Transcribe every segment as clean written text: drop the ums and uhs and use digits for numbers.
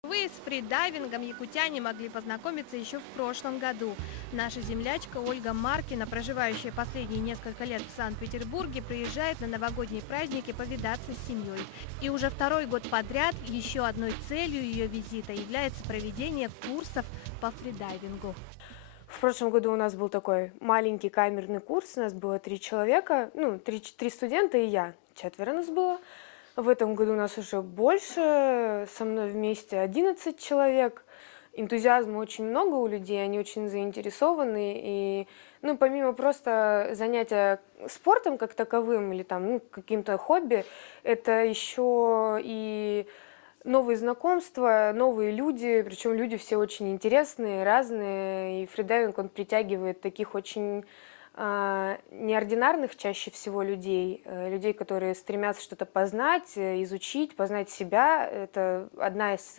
Впервые с фридайвингом якутяне могли познакомиться еще в прошлом году. Наша землячка Ольга Маркина, проживающая последние несколько лет в Санкт-Петербурге, приезжает на новогодние праздники повидаться с семьей. И уже второй год подряд еще одной целью ее визита является проведение курсов по фридайвингу. В прошлом году у нас был такой маленький камерный курс, у нас было 3 человека, три студента и я, 4 нас было. В этом году у нас уже больше, со мной вместе 11 человек. Энтузиазма очень много у людей, они очень заинтересованы. И, помимо просто занятия спортом как таковым или каким-то хобби, это еще и новые знакомства, новые люди, причем люди все очень интересные, разные. И фридайвинг, он притягивает таких очень неординарных чаще всего людей, которые стремятся что-то познать, изучить, познать себя. Это одна из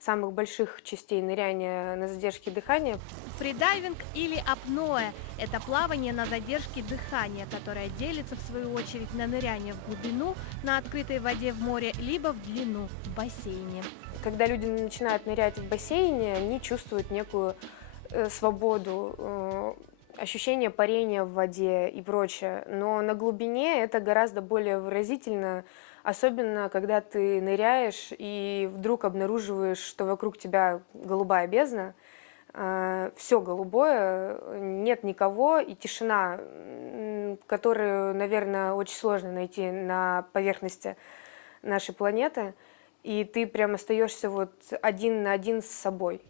самых больших частей ныряния на задержке дыхания. Фридайвинг или апноэ – это плавание на задержке дыхания, которое делится в свою очередь на ныряние в глубину на открытой воде в море, либо в длину в бассейне. Когда люди начинают нырять в бассейне, они чувствуют некую свободу, ощущение парения в воде и прочее. Но на глубине это гораздо более выразительно, особенно когда ты ныряешь и вдруг обнаруживаешь, что вокруг тебя голубая бездна, все голубое, нет никого, и тишина, которую, наверное, очень сложно найти на поверхности нашей планеты, и ты прям остаешься вот один на один с собой.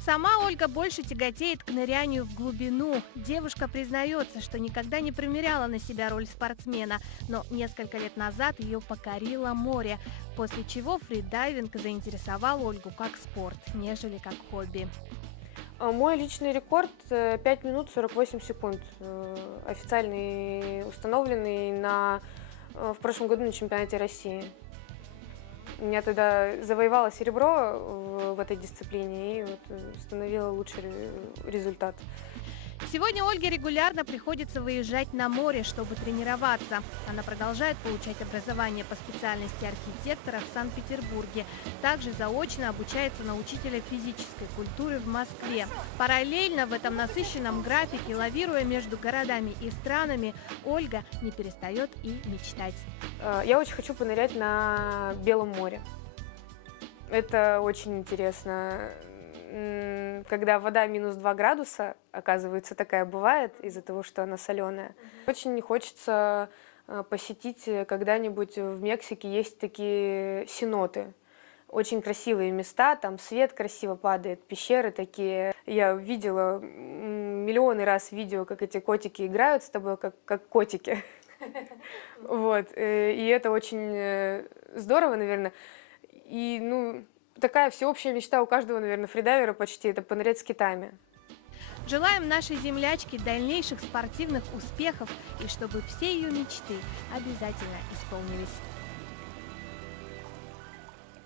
Сама Ольга больше тяготеет к нырянию в глубину. Девушка признается, что никогда не примеряла на себя роль спортсмена, но несколько лет назад ее покорило море, после чего фридайвинг заинтересовал Ольгу как спорт, нежели как хобби. Мой личный рекорд 5 минут 48 секунд, официальный, установленный в прошлом году на чемпионате России. Я тогда завоевала серебро в этой дисциплине и установила лучший результат. Сегодня Ольге регулярно приходится выезжать на море, чтобы тренироваться. Она продолжает получать образование по специальности архитектора в Санкт-Петербурге. Также заочно обучается на учителя физической культуры в Москве. Параллельно в этом насыщенном графике, лавируя между городами и странами, Ольга не перестает и мечтать. Я очень хочу понырять на Белом море. Это очень интересно. Когда вода минус 2 градуса, оказывается, такая бывает из-за того, что она соленая. Очень хочется посетить когда-нибудь в Мексике, есть такие сеноты. Очень красивые места, там свет красиво падает, пещеры такие. Я видела миллионы раз видео, как эти котики играют с тобой, как котики. Вот. И это очень здорово, наверное. И, такая всеобщая мечта у каждого, наверное, фридайвера почти – это понырять с китами. Желаем нашей землячке дальнейших спортивных успехов и чтобы все ее мечты обязательно исполнились.